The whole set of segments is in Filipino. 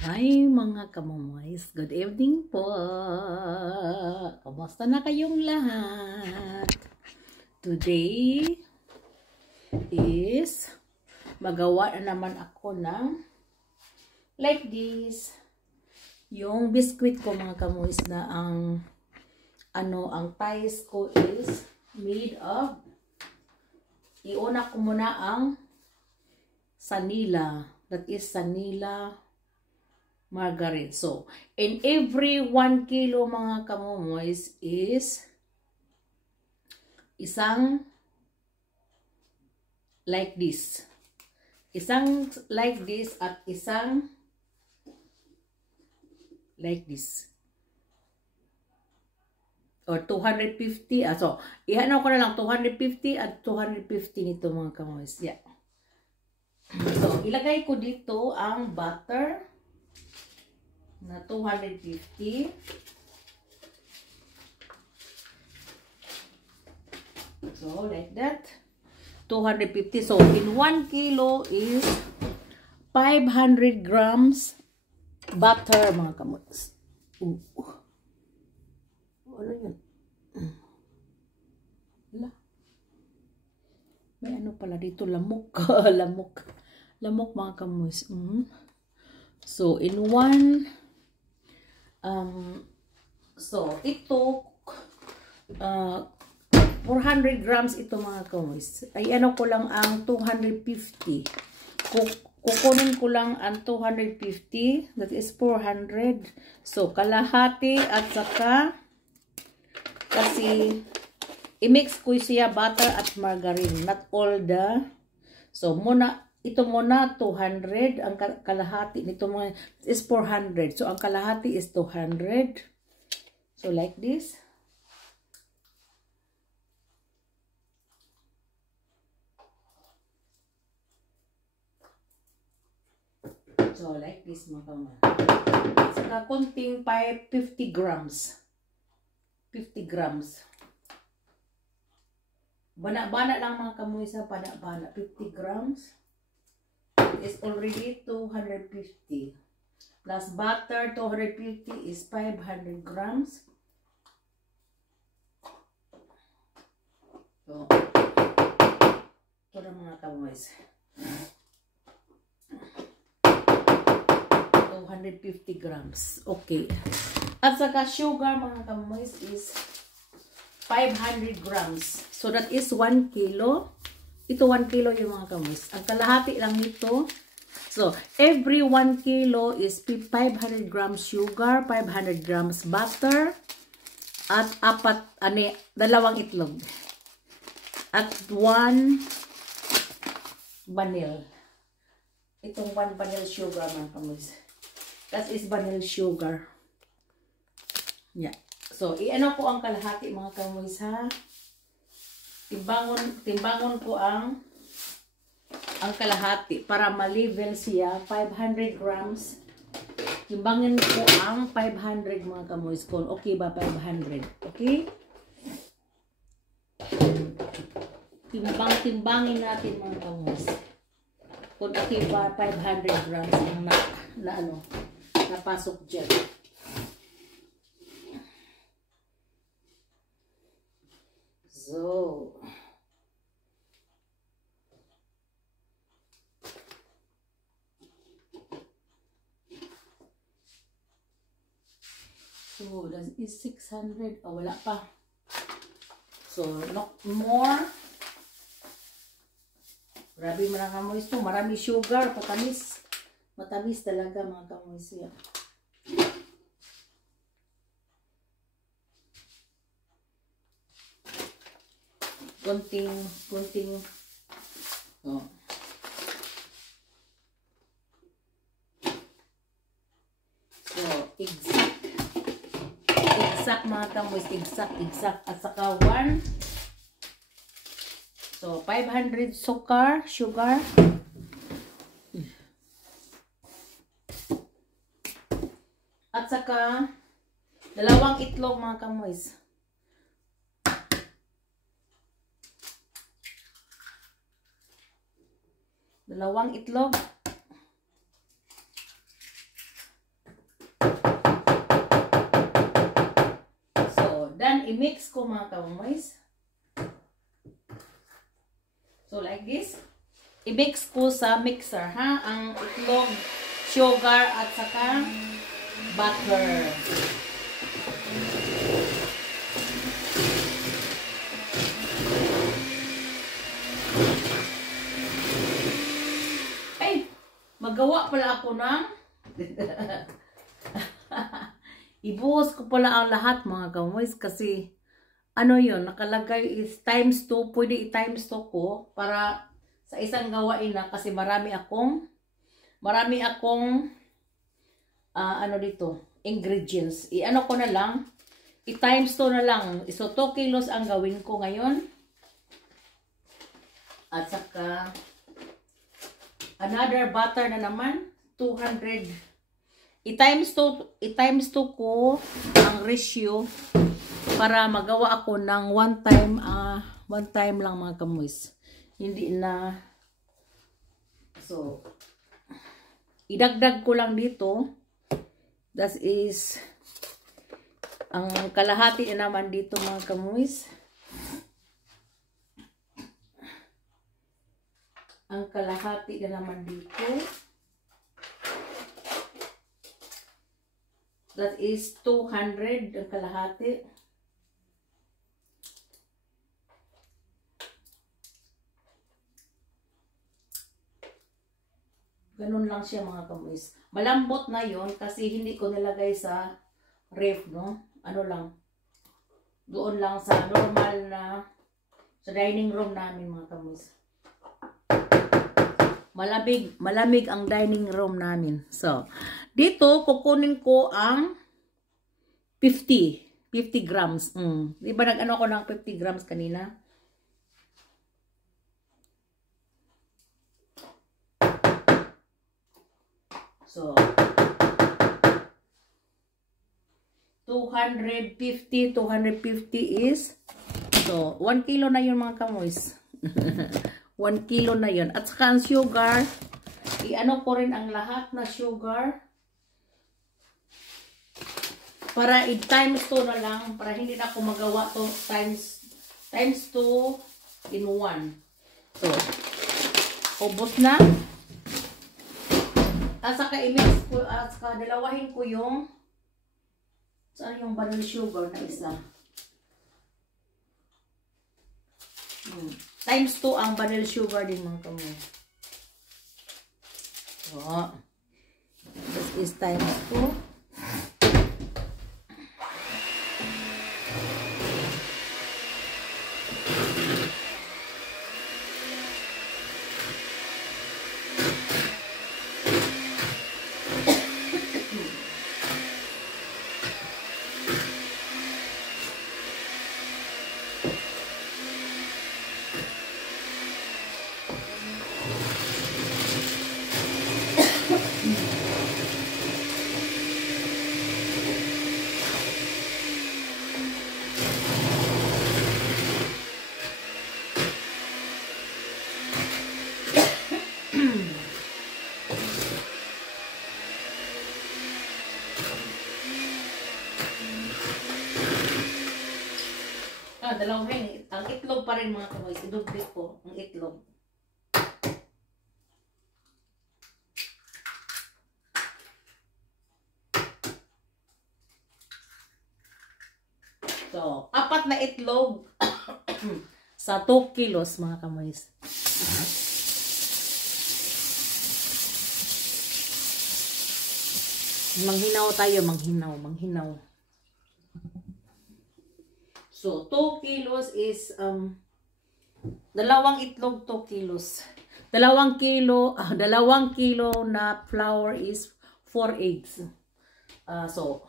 Hi mga kamumoys, good evening po. Kamusta na kayong lahat? Today is magawa na naman ako ng like this. Yung biscuit ko mga kamumoys na ang ties ko is made of, iuna ko muna ang sanila. That is sanila margarine. So, in every 1 kilo mga kamumoys is isang like this. Isang like this at isang like this. Or 250. So, ihanaw ko na lang 250 at 250 nito mga kamumoys. Yeah. So, ilagay ko dito ang butter na 250. So, like that. 250. So, in 1 kilo is 500 grams butter, mga kamuts. Ano yun? May ano pala dito, lamok. Lamok mga kamuts. So, in 1 so, ito 400 grams ito mga kamuys. Ay ano ko lang ang 250. Kukunin ko lang ang 250. That is 400. So, kalahati at saka kasi i-mix ko siya butter at margarine. Not all the. So, ito muna 200, ang kalahati nito mga is 400. So ang kalahati is 200. So like this. So like this mga kaman. Saka konting 50 grams. 50 grams. Bana-bana lang mga kamoy sa bana-bana. 50 grams. Is already 250 plus butter 250 is 500 grams. So ito na mga kamoys, 250 grams. Okay, at saka sugar mga kamoys is 500 grams. So that is 1 kilo. Ito 1 kilo yung mga kamoys. Ang kalahati lang nito. So, every 1 kilo is 500 grams sugar, 500 grams butter, at 2 itlog. At 1 vanilla. Itong 1 vanilla sugar mga kamoys. That is vanilla sugar. Yeah. So, i-ano ko ang kalahati mga kamoys ha. Timbangon ko ang kalahati para ma-level siya. 500 grams. Timbangin ko ang 500 mga kamoys ko. Okay ba 500? Okay? Timbangin natin mga kamoys. Kung okay ba 500 grams ang napasok dyan. So, that is 600. Oh, wala pa. So, no more. Grabe mga kamoys to. Marami sugar. Matamis. Matamis talaga mga kamoys yan. Kunting. Oh. So, exact mga kamoys, exact. At saka 1. So, 500 sugar. At saka 2 itlog mga kamoys. Dalawang itlog. i-mix ko mga kamoys. So like this. I-mix ko sa mixer ha. Ang itlog, sugar at saka butter. Ay, magawa pala ako ng ibuhos ko pala ang lahat mga kamoys kasi ano yun, nakalagay is times 2. Pwede i-times 2 ko para sa isang gawain na kasi marami akong ano dito, ingredients. I-ano ko na lang, i-times 2 na lang. So 2 kilos ang gawin ko ngayon. At saka another butter na naman, 200. I-times 2 ko ang ratio para magawa ako ng one time lang mga kamoys. Hindi na. So, idagdag ko lang dito. That is, ang kalahati na naman dito mga kamoys. Ang kalahati na naman dito. That is 200 ang kalahati. Ganun lang siya mga kamoys. Malambot na yon kasi hindi ko nilagay sa ref, no? Ano lang. Doon lang sa normal na sa dining room namin mga kamoys. Malamig ang dining room namin. So, dito kukunin ko ang 50 grams. Di ba nag-ano ko ng 50 grams kanina? So, 250 is, so, 1 kilo na yun mga kamoys. 1 kilo na yun. At saka ang sugar, i-ano ko rin ang lahat na sugar. Para i-times 2 na lang. Para hindi na ako magawa to times 2 in 1. So, ubos na. At saka i-mix ko, at saka dalawahin ko yung, saan yung vanilla sugar na isa. Times 2 ang vanilla sugar din mga kamoy. So, this is times 2. Dalawang ang itlog pa rin mga kamoy. Idublit ko ang itlog. So, 4 na itlog sa 2 kilos mga kamoy. Manghinaw tayo, manghinaw. So, 2 kilos is, dalawang itlog 2 kilos. 2 kilo na flour is 4 eggs. So,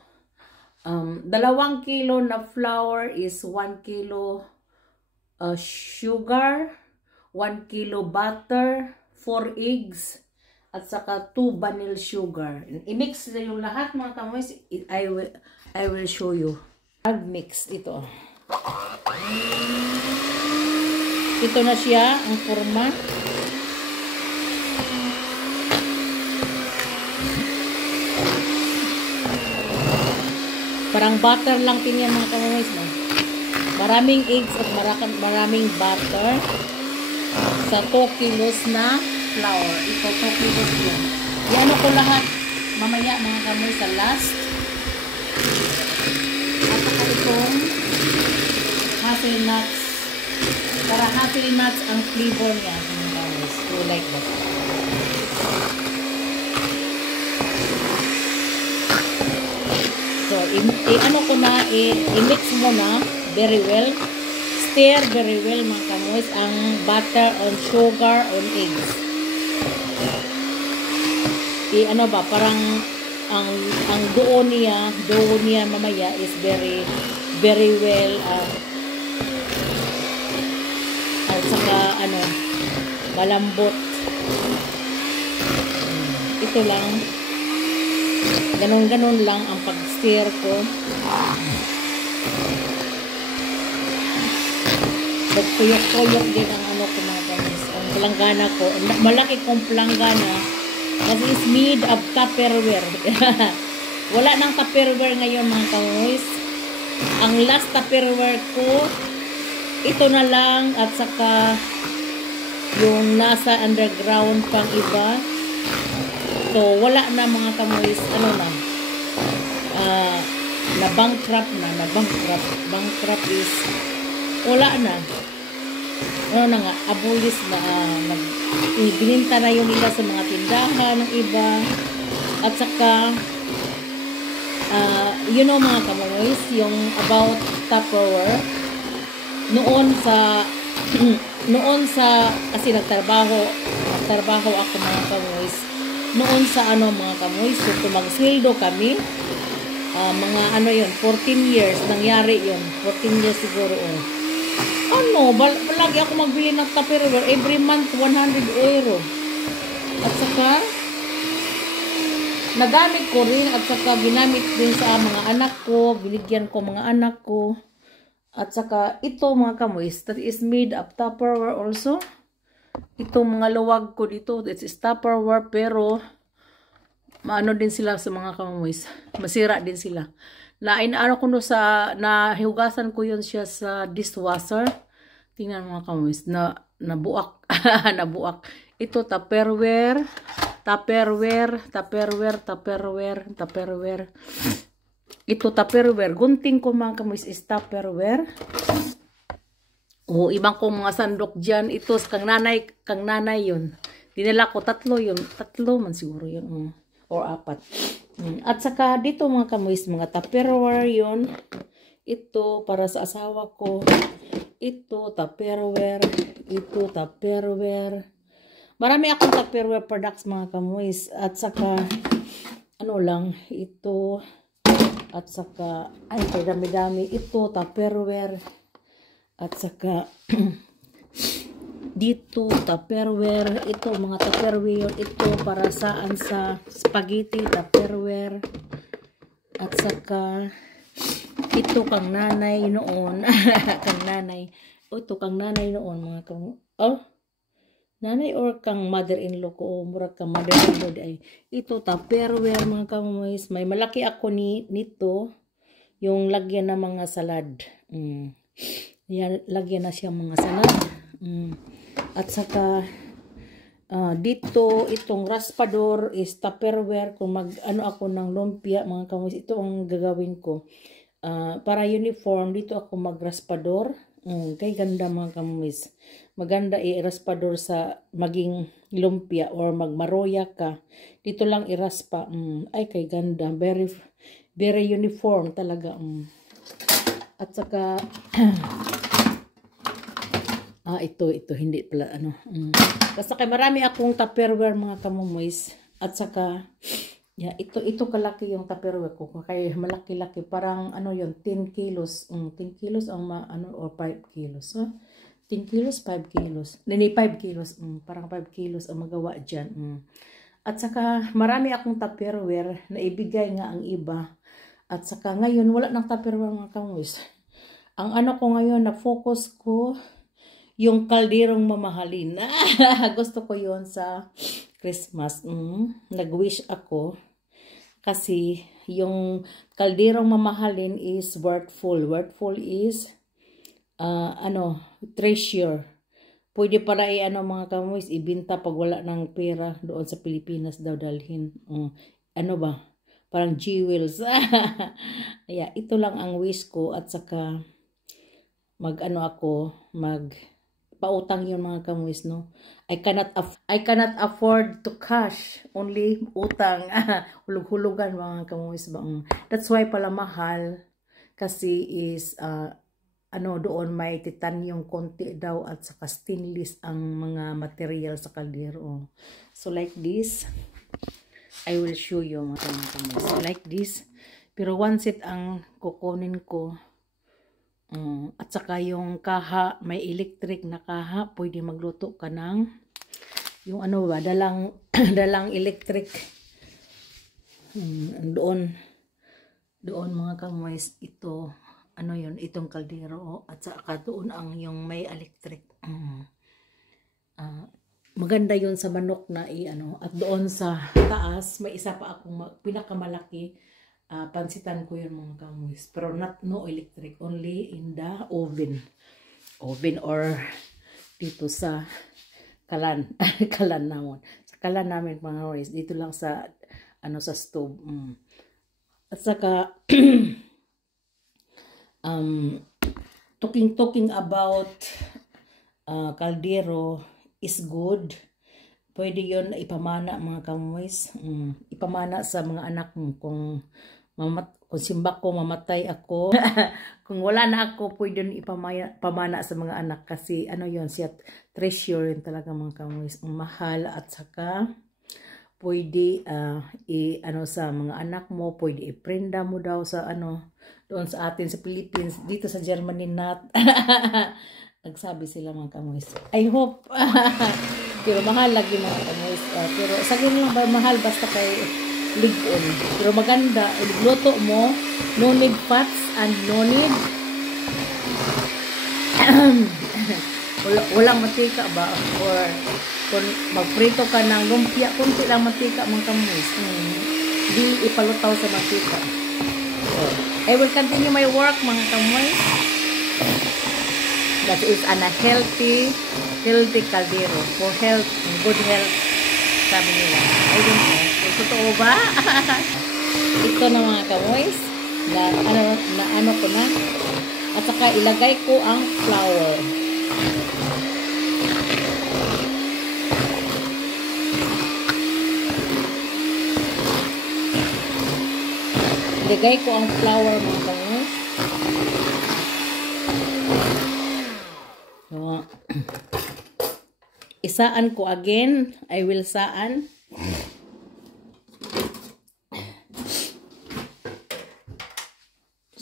2 kilo na flour is 1 kilo sugar, 1 kilo butter, 4 eggs, at saka 2 vanilla sugar. I-mix na yung lahat mga kamoys. I will show you. I'll-mix ito. Ito na siya, ang forma. Parang butter lang tingnan mga kamoys. maraming eggs at maraming butter sa 2 kilos na flour. Ito 2 kilos yun. Iano ko lahat mamaya mga kamoy sa last. At saka itong hazelnuts. Para hazelnuts ang flavor niya. So like that. So, ano ko na, i-mix mo na very well. Stir very well mga kamoys ang butter on sugar on eggs. Ano ba, parang ang doon niya mamaya is very well at saka ano, malambot. Ito lang. Ganon lang ang pag-stir ko. Nagtuyok-tuyok din ang ano ko mga kamoys. Ang planggana ko. Malaki kong planggana. Kasi is made of Tupperware. Wala nang Tupperware ngayon mga kamoys. Ang last Tupperware ko, ito na lang at saka yung nasa underground pang iba. So, wala na mga kamoys, ano na, na-bankrupt na, bankrupt is, wala na. Ano na nga, abolish na, bininta na yung nila sa mga tindahan ng iba. At saka, you know mga kamoys, yung about Tupperware, noon sa, kasi nagtrabaho ako mga kamoys, noon sa ano mga kamoys, so mag-sweldo kami, mga ano yun, 14 years, nangyari yun, 14 years siguro, ano, palagi ako magbili ng Tupperware, every month, 100 euro, at saka, nagamit ko rin, at saka ginamit din sa mga anak ko, binigyan ko mga anak ko, at saka, ito mga kamoys, that is made of Tupperware also. Itong mga luwag ko dito, it's Tupperware, pero maano din sila sa mga kamoys. Masira din sila. Inaano ko no nahiugasan ko yun siya sa dishwasher. Tingnan mga kamoys, nabuak. Nabuak. Ito Tupperware. Ito Tupperware. Gunting ko mga kamoys is Tupperware. Ibang kong mga sandok dyan. Ito, kang nanay yun. Dinala ko, 3 yun. 3 man siguro yun. Or 4. At saka, dito mga kamoys, mga Tupperware yun. Ito, para sa asawa ko. Ito, Tupperware. Ito, Tupperware. Marami akong Tupperware products mga kamoys. At saka, ano lang, ito. At saka, ay, dami-dami. Ito, Tupperware. At saka, dito, Tupperware. Ito, mga Tupperware. Ito, para saan sa spaghetti, Tupperware. At saka, ito, kang nanay noon. Kang nanay. Ito, kang nanay noon, mga kang, nanay or kang mother-in-law ko. Murag kang mother-in-law. Ito, Tupperware, mga kamoys. May malaki ako nito. Yung lagyan ng mga salad. Yan, lagyan na siya mga salad. At saka dito itong raspador is Tupperware. Kung ano ako ng lumpia mga kamoys, ito ang gagawin ko. Para uniform, dito ako mag-raspador. Kay ganda mga kamoys. Maganda i-raspador sa maging lumpia or magmaroya ka. Dito lang iraspa. Ay kay ganda. Very uniform talaga. At saka ito hindi pala ano. Basta kay marami akong Tupperware mga kamoys. At saka ito kalaki yung Tupperware ko. Kaya malaki-laki, parang ano yun, 10 kilos. 10 kilos ang or 5 kilos. 10 kilos, 5 kilos. Hindi 5 kilos. Parang 5 kilos ang magawa diyan. At saka marami akong Tupperware na ibigay nga ang iba. At saka ngayon wala nang Tupperware mga kamoys. Ang ano ko ngayon, na focus ko yung kalderong mamahalin. Gusto ko yon sa Christmas. Nag-wish ako kasi yung kalderong mamahalin is worthful. Worthful is treasure. Pwede para mga kamoys, ibenta pag wala ng pera doon sa Pilipinas daw dalhin. Ano ba? Parang jewels. Yeah, ito lang ang wish ko at saka pautang yun mga kamoys, no? I cannot afford to cash, only utang. Hulug-hulugan mga kamoys ba? That's why pala mahal kasi is doon may titanium konti daw at saka stainless ang mga material sa kaldero. So like this, I will show you mga kamoys. So like this, pero one set ang kukunin ko. At saka yung kaha, may electric na kaha, pwede magluto ka ng yung dalang electric. Doon mga kamoys, ito itong kaldero, at saka doon ang yung may electric. Maganda yun sa manok na at doon sa taas may isa pa akong pinakamalaki. Pansitan ko yun mga kamoys, pero no electric, only in the oven or dito sa kalan sa kalan namin mga kamoys, dito lang sa sa stove. At saka talking about kaldero is good. Pwede yun ipamana mga kamoys. Ipamana sa mga anak mo kung simba ko, mamatay ako. Kung wala na ako, pwede yun ipamana sa mga anak kasi yun siya, treasure yun talaga mga kamoys. Mahal at saka pwede sa mga anak mo, pwede iprenda mo daw sa doon sa atin sa Philippines, dito sa Germany nagsabi sila mga kamoys. I hope pero mahal lagi mga kamoys. Pero sa ganyan lang ba mahal basta kay ligon. Pero maganda, luto mo, no need fats and no need walang mantika ba, or kung magprito ka ng lumpia, kunti lang mantika mga kamoys. Di ipalutaw sa mantika. I will continue my work mga kamoys. That is healthy kaldero for health, good health, sabi nila. I don't know. Totoo ba? Ito na mga kamoys na ko na. At saka ilagay ko ang flour. Ilagay ko ang flour mga kamoys. So, isaan ko again. I will saan.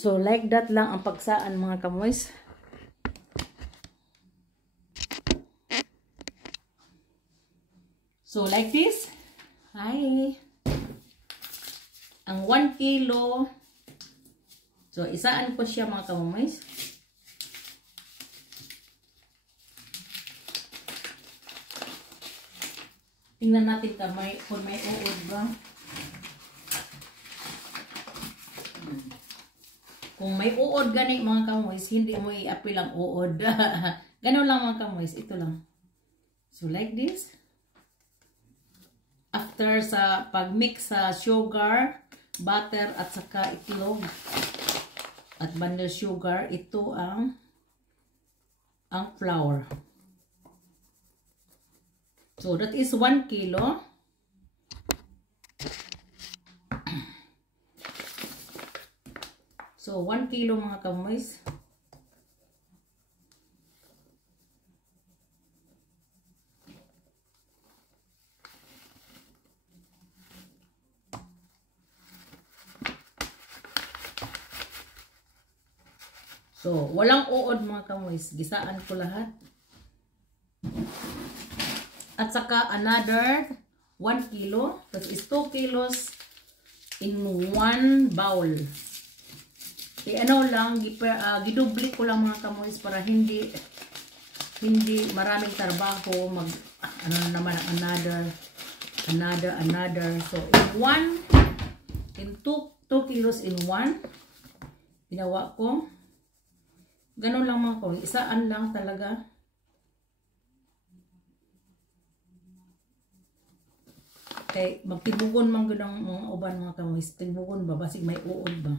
So, like that lang ang pagsaan mga kamoys. So, like this. Hi. Ang 1 kilo. So, isaan ko siya mga kamoys. Tingnan natin kung may uod ba. Kung may uod gani mga kamoys, hindi mo i-apil ang uod. Ganun lang mga kamoys, ito lang. So like this. After sa pag-mix sa sugar, butter at saka itlog at vanilla sugar, ito ang flour. So that is 1 kilo. So 1 kilo mga kamoys. So walang uod mga kamoys. Gisaan ko lahat. At saka another 1 kilo. That is 2 kilos in 1 bowl. Gidubli ko lang mga kamoys para hindi maraming trabaho. Another. So in 2 kilos in 1. Ginawa ko. Ganun lang mga kamoys. Isaan lang talaga. Kay magtibugon man gudang mga uban mga kamoys. Tibugon ba? Basig may uod ba?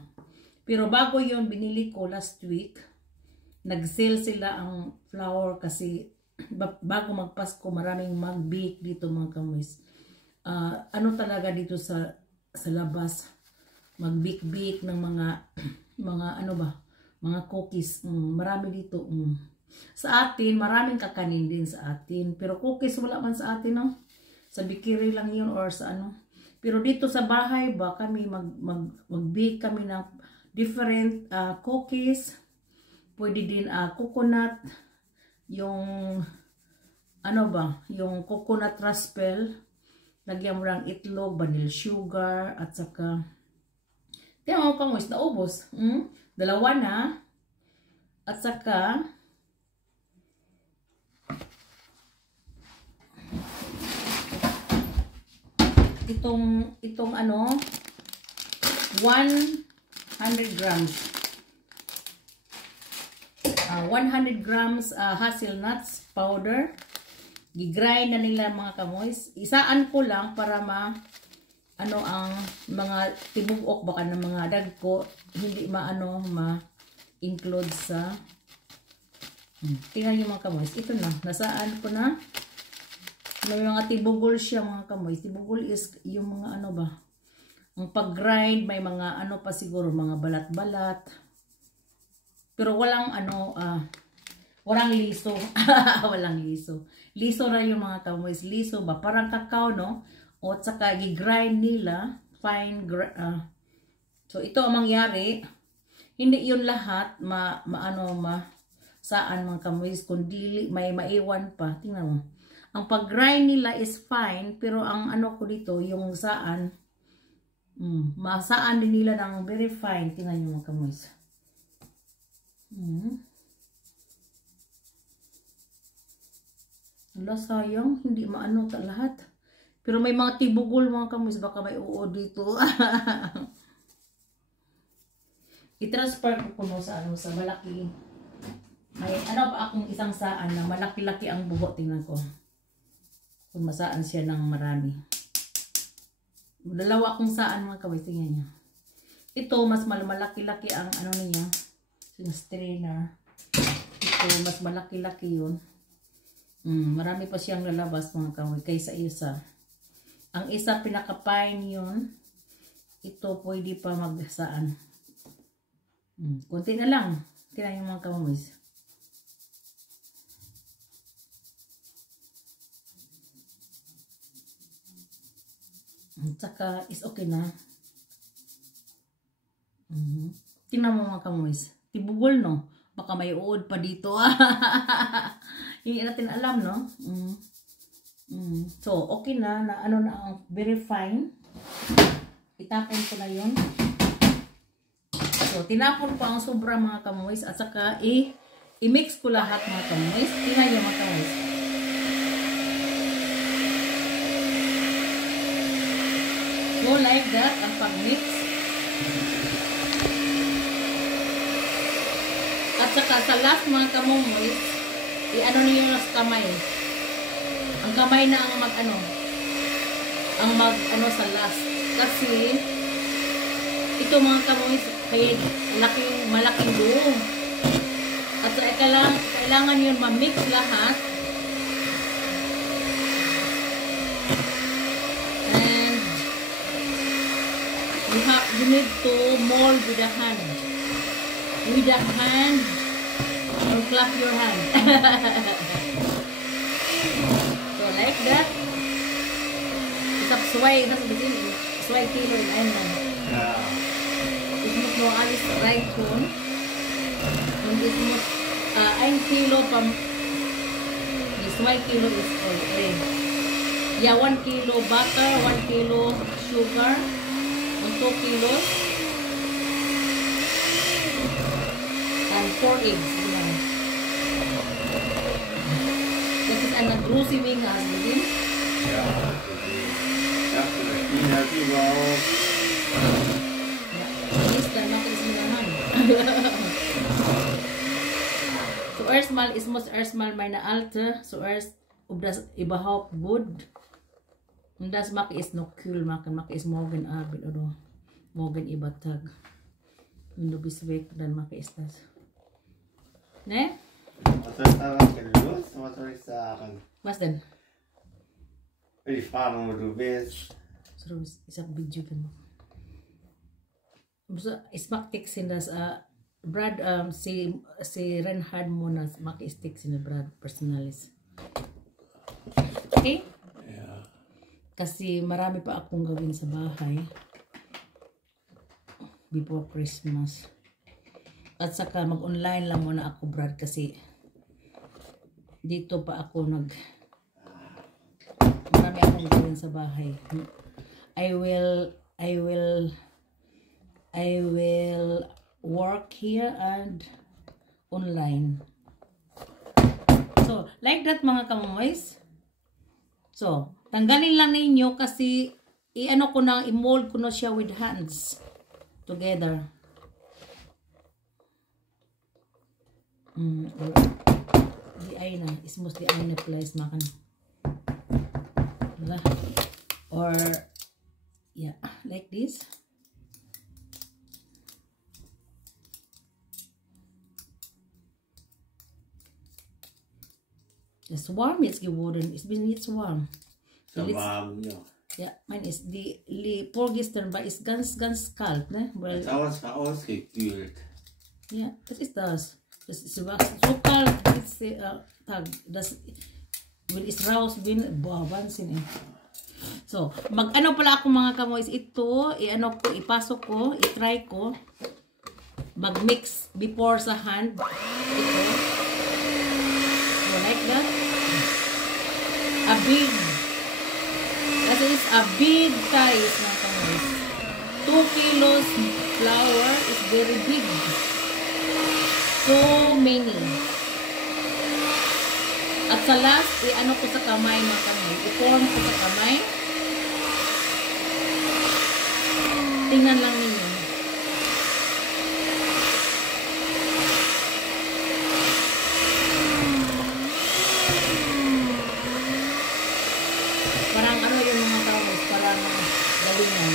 Pero bago yon binili ko last week. Nag-sale sila ang flour kasi bago magpasko maraming mag-bake dito mga kamoys. Ano talaga dito sa labas mag-bake ng mga ano ba? Mga cookies. Marami dito. Sa atin, maraming kakanin din sa atin. Pero cookies wala man sa atin, no? Sa bakery lang yun or sa ano. Pero dito sa bahay ba kami mag-bake kami ng different cookies. Pwede din coconut, yung ano ba, yung coconut raspel. Lagyan mo lang itlog, vanilla sugar, at saka tingnan mo kamoys, naubos. Dalawa na. At saka itong ano 100 grams 100 grams hazelnuts powder. Gigrind na nila mga kamoys. Isaan ko lang para ano ang mga tibugok baka ng mga dagko hindi ma-include sa tingnan niyo mga kamoys. Ito na, nasaan ko na. May mga tibugol siya mga kamoys. Tibugol is yung mga ano ba? Ang pag-grind, may mga ano pa siguro, mga balat-balat. Pero walang ano, walang liso. Walang liso. Liso na yung mga kamoys. Liso ba? Parang kakao, no? O at saka i-grind nila. Fine. So ito ang mangyari. Hindi yun lahat saan mga kamoys. Kundi may maiwan pa. Tingnan mo. Ang pag-grind nila is fine, pero ang ano ko dito, yung saan, masaan din nila ng very fine. Tingnan nyo mga kamoys. Wala, sayang, hindi maano lahat. Pero may mga tibugol mga kamoys, baka may uod dito. I-transfer ko kuno sa ano, sa malaki. May ano pa akong isang saan na malaki-laki ang buho, tingnan ko. Kung masaan siya ng marami. Dalawa akong saan mga kamoys, tingnan niya. Ito, mas malaki-laki ang ano niya. Yung strainer. Ito, mas malaki-laki yun. Marami pa siyang lalabas mga kamoy kaysa isa. Ang isa pinaka-fine yun. Ito, pwede pa magsaan. Kunti na lang. Tingnan yung mga kamoy. Tsaka is okay na. Tingnan mo mga kamoys. Tibugol, no? Baka may uod pa dito. Hindi natin alam, no? So, okay na. Ano na ang very fine. Itapon ko na yun. So, tinapon ko ang sobra mga kamoys. At saka, i-mix ko lahat mga kamoys. Tingnan nyo mga kamoys. So, like that, ang pag-mix. At saka sa last mga kamoys, i-ano niyo na sa kamay. Ang kamay na ang mag-ano sa last. Kasi, ito mga kamoys, kaya malaking buo. At saka kailangan yun ma-mix lahat. You need to mold with the hand. With the hand, or clap your hand. So like that. Isap sway, sway kilo in ayun. Ismut mo alis right tone. And ismut ayun kilo pam. Sway kilo is oil. Yeah, 1 kilo butter, 1 kilo sugar. 2 kilos and 4 eggs. This is an grocery wing as begin. This dan makan sinahan. Ersmal is most Ersmal may na alta. So ubdas ibahop good. Undas maki is no cool maki is mogen abin odo. Mogen ibatag. Undo biswek dan maki is tas. Ne? Motor tawag ka lulus, motor sa akin. Mas dan. Ay, parang rubes. So isak video kan mo. So ismaktik sila sa Brad si Renhard mo na maki-stick sila Brad personalis. Okay? Yeah. Kasi marami pa akong gawin sa bahay before Christmas. At saka mag-online lang muna ako Brad kasi dito pa ako marami akong gawin sa bahay. I will work here and online. So, like that mga kamoys. So, tanggalin lang ninyo kasi i-ano ko na, i-mold ko na siya with hands together. Di ay na, ismos di ay na place makan. Diba? Or yeah, like this. It's warm, it's geworden. It's warm. Sa warm nyo. Ja, mine is vorgestern war ist ganz kalt, ne? Weil Das war ausgekühlt. ja, das ist das. Das ist so kalt, Tag, das will is raus bin, boah, Wahnsinn. So, mag-ano pala ako mga kamoys, ito, i-ano ko, ipasok ko, i-try ko, mag-mix before sa hand, ito. So, like that. A big, that is a big size mga kamoys. 2 kilos flour is very big. So many. At sa last, i-ano ko sa kamay mga kamoy. I-form ko sa kamay. Tingnan lang ninyo. Parang ano yung mga kamoy. Parang galingan.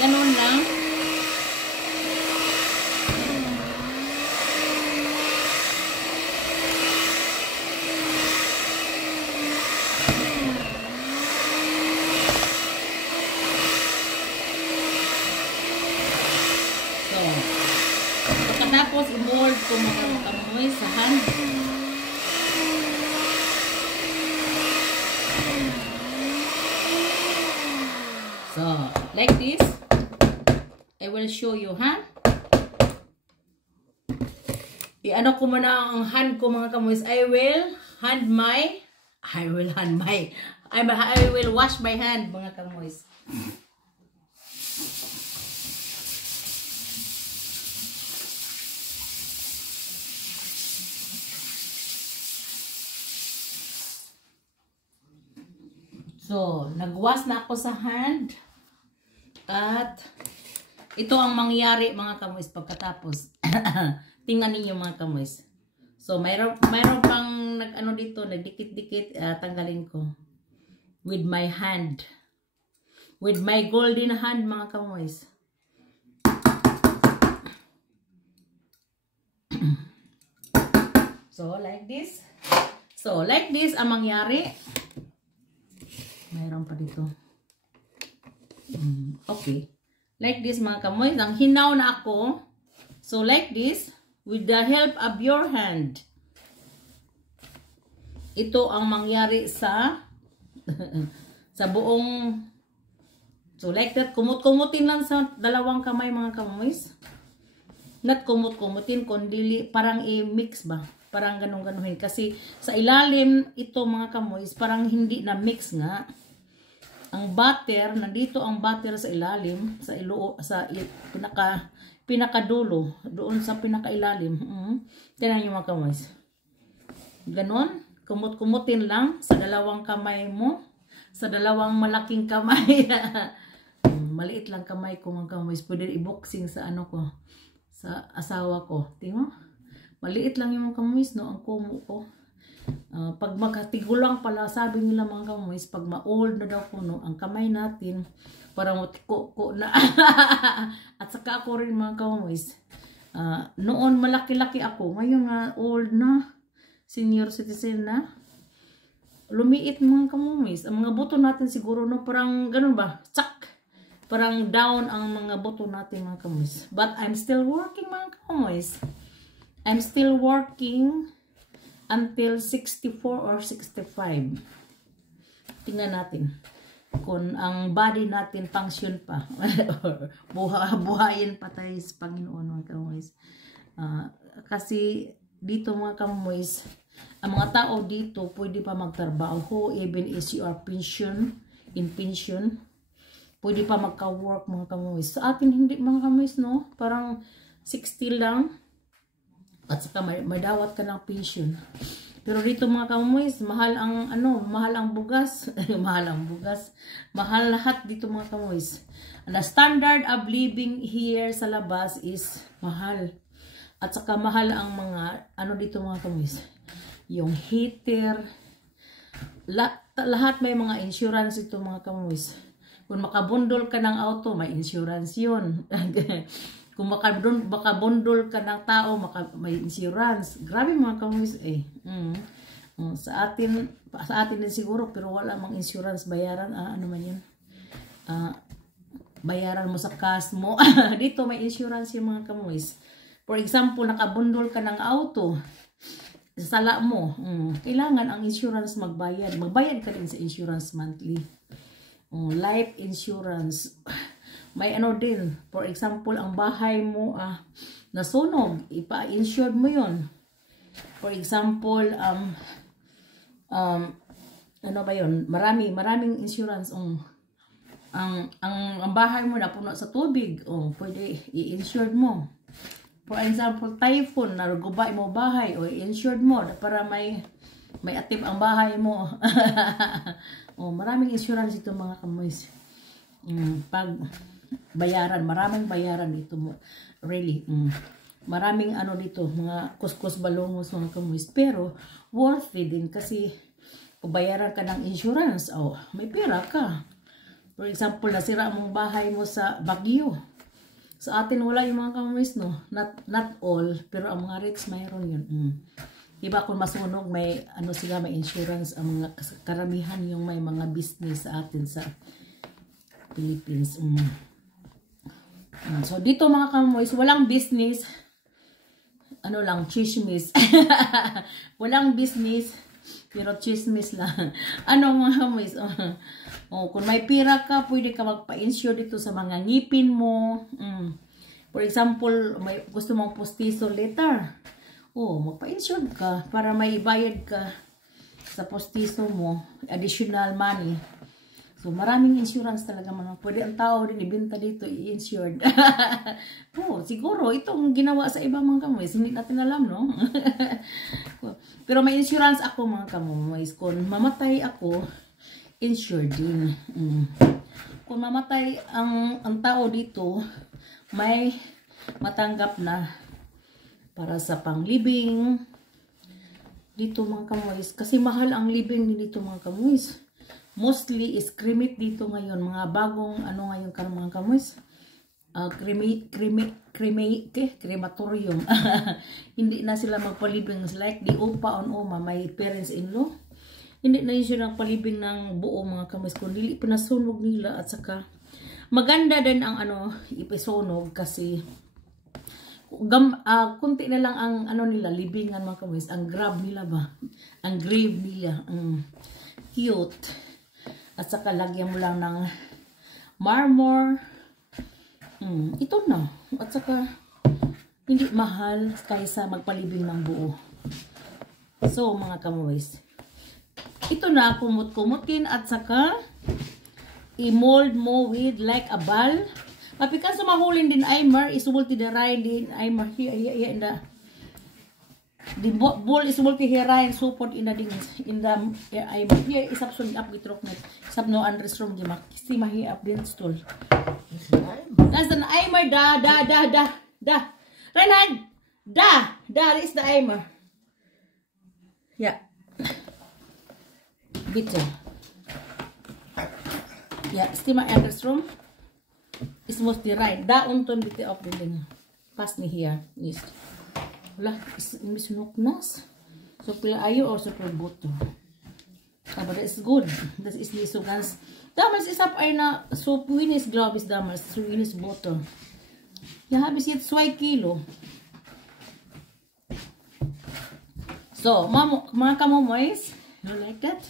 Ganun lang. So, pagkatapos i-mold ko mga kamoy sa hand. So, like this. I will show you, ha? I-ano ko muna ang hand ko mga kamoys. I will wash my hand mga kamoys. So, nagwash na ako sa hand. At ito ang mangyayari mga kamoys pagkatapos. Tingnan niyo mga kamoys. So mayroon pang nag-ano dito, nagdikit-dikit, tanggalin ko. With my hand. With my golden hand mga kamoys. So like this. So like this ang mangyayari. Mayroon pa dito. Okay. Like this mga kamoy. Ang hinaw na ako. So like this. With the help of your hand. Ito ang mangyari sa sa buong. So like that. Kumut-kumutin lang sa dalawang kamay mga kamoy. Not kumut-kumutin. Kundi parang i-mix ba? Parang ganun-ganuhin. Kasi sa ilalim ito mga kamoy. Parang hindi na mix nga. Ang butter, nandito ang butter sa ilalim, sa pinakadulo, doon sa pinakailalim. Tingnan niyo mga kamoys. Ganon, kumut-kumutin lang sa dalawang kamay mo, sa dalawang malaking kamay. Maliit lang kamay ko mga kamoys. Pwede i-boxing sa ano ko, sa asawa ko. Tingnan mo, maliit lang yung mga kamoys, no, ang kumo ko. Pag magkatigulang pala, sabi nila mga kamoys, pag ma-old na daw puno, ang kamay natin, parang matiko na. At saka ako rin mga kamoys, noon malaki-laki ako, ngayon old na, senior citizen na, lumiit mga kamoys. Ang mga buto natin siguro, no, parang ganun ba, tsak, parang down ang mga buto natin mga kamoys. But I'm still working mga kamoys. I'm still working until 64 or 65. Tingnan natin kung ang body natin function pa or buhayin pa tayo sa Panginoon mga kamoys. Kasi dito mga kamoys, ang mga tao dito pwede pa magtrabaho even if you are in pension. Pwede pa magka-work mga kamoys. Sa atin hindi mga kamoys, no? Parang 60 lang. At saka may dawat ka ng pension. Pero dito mga kamoys, mahal ang mahal ang bugas. Mahal ang bugas. Mahal lahat dito mga kamoys. And the standard of living here sa labas is mahal. At saka mahal ang mga dito mga kamoys. Yung heater. Lahat may mga insurance ito mga kamoys. Kung makabundol ka ng auto, may insurance yun. Kung makabundol ka ng tao, may insurance. Grabe mga kamoys eh. Sa atin din siguro, pero wala mang insurance, bayaran, ano man yun. Bayaran mo sa cash mo. Dito may insurance yung mga kamoys. For example, nakabundol ka ng auto, sala mo, kailangan ang insurance magbayad. Magbayad ka din sa insurance monthly. Life insurance. May din, for example, ang bahay mo nasunog, ipa-insured mo yun. For example, ano ba yun? Maraming insurance. Ang bahay mo napuno sa tubig, pwede i-insured mo. For example, typhoon, narugubay mo bahay, i-insured mo para may atip ang bahay mo. Maraming insurance ito mga kamoys. Pag bayaran, maraming bayaran dito mo. Really. Maraming dito, mga kuskus balongos mga kamoys. Pero worth it din kasi kung bayaran ka ng insurance, may pera ka. For example, nasira mong bahay mo sa Baguio. Sa atin wala yung mga kamoys, no? Not all, pero ang mga rich mayroon yun. Diba kung masunog, may sila, may insurance. Ang mga karamihan yung may mga business sa atin sa Philippines. So dito mga kamoys, walang business. Lang, chismis. Walang business, pero chismis lang. Mga kamoys? Kung may pira ka, pwede ka magpa-insure dito sa mga ngipin mo. For example, may gusto mong postizo later. Magpa-insure ka para may bayad ka sa postizo mo, additional money. So, maraming insurance talaga man. Pwede ang tao din ibenta dito, i-insured. Siguro, itong ginawa sa ibang mga kamoys. Hindi natin alam, no? Pero may insurance ako mga kamoys. Kung mamatay ako, insured din. Kung mamatay ang tao dito, may matanggap na para sa panglibing. Dito mga kamoys. Kasi mahal ang living dito mga kamoys. Mostly is cremate dito ngayon. Mga bagong ngayon ka mga kamoys. Crematorium. Hindi na sila magpalibing. Like the opa on oma, my parents-in-law. Hindi na yun sila palibing ng buo mga kamoys. Kundi pinasunog nila at saka maganda din ang ipisunog kasi kunti na lang ang nila, libingan mga kamoys. Ang grab nila ba? Ang grave nila. Cute. At saka lagyan mo lang ng marmor. Ito na. At saka hindi mahal kaysa magpalibing ng buo. So mga kamoys, ito na, kumut-kumutin at saka i-mold mo with like a ball. Papikan sa mahulin din aimer, isubulti the ride din aimer here in the ball is multi-herain support in the aimer. Here is absolutely up with rock net. Sab no Andres room di mak. Si mahi up din stool. That's an aimer da. Reinhard, da is the aimer. Yeah. Bitte. Yeah, stima Andres room. Is mostly right. Da unton bitte auf den Ding. Pass me here. Ist. Wala, is misnuknas. So pila ayo or so pila buto. Aber das ist gut. Das ist nicht so ganz. Damals ist ab einer so Winnie's glaube ich damals. So Winnie's Butter. Ja, habe ich jetzt 2 Kilo. So, mga kamomoys. You like that?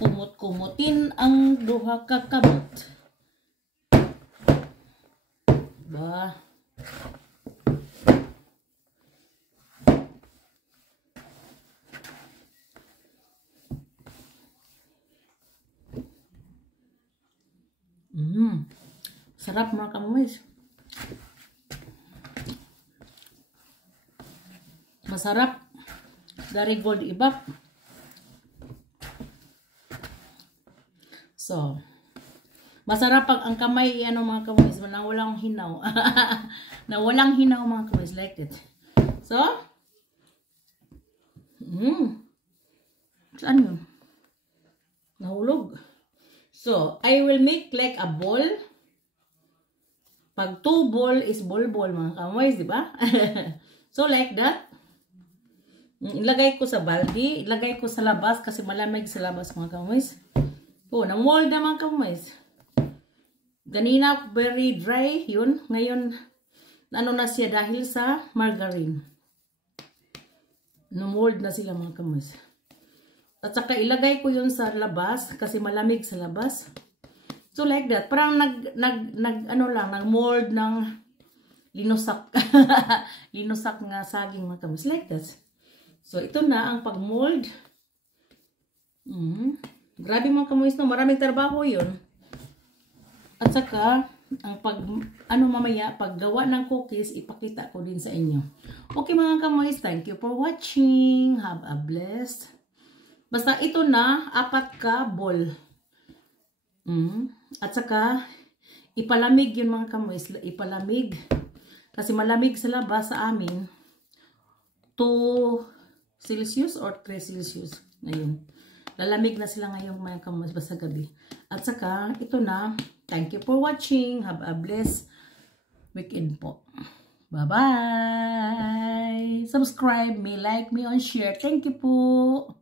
Kumut-kumutin ang duha ka kamot. Ba. Sarap mga kamoys. Masarap. Dari gold ibap. So, masarap pag ang kamay, ano mga kamoys, na walang hinaw. Na walang hinaw mga kamoys, like it. So, saan yun? Nahulog. So, I will make like a ball. Pag 2 ball is ball mga kamoys, di ba? So, like that. Ilagay ko sa baldi, ilagay ko sa labas kasi malamig sa labas mga kamoys. Oh, na-mold naman kamoys. Ganina, very dry, yun. Ngayon, ano na siya dahil sa margarine. Na-mold na sila mga kamoys. At saka ilagay ko yun sa labas kasi malamig sa labas. So like that, parang nag-mold ng linusak. Linusak nga saging mga kamoys. Like that. So ito na ang pag-mold. Grabe mga kamoys, no? Maraming trabaho yun. At saka, ang mamaya, paggawa ng cookies, ipakita ko din sa inyo. Okay mga kamoys, thank you for watching. Have a blessed. Basta ito na, 4 ka ball. At saka, ipalamig yun mga kamoys. Ipalamig. Kasi malamig sa labas sa amin. 2 Celsius or 3 Celsius. Ngayon. Lalamig na sila ngayong mga kamoys basta gabi. At saka, ito na. Thank you for watching. Have a blessed weekend po. Bye-bye! Subscribe me, like me, and share. Thank you po!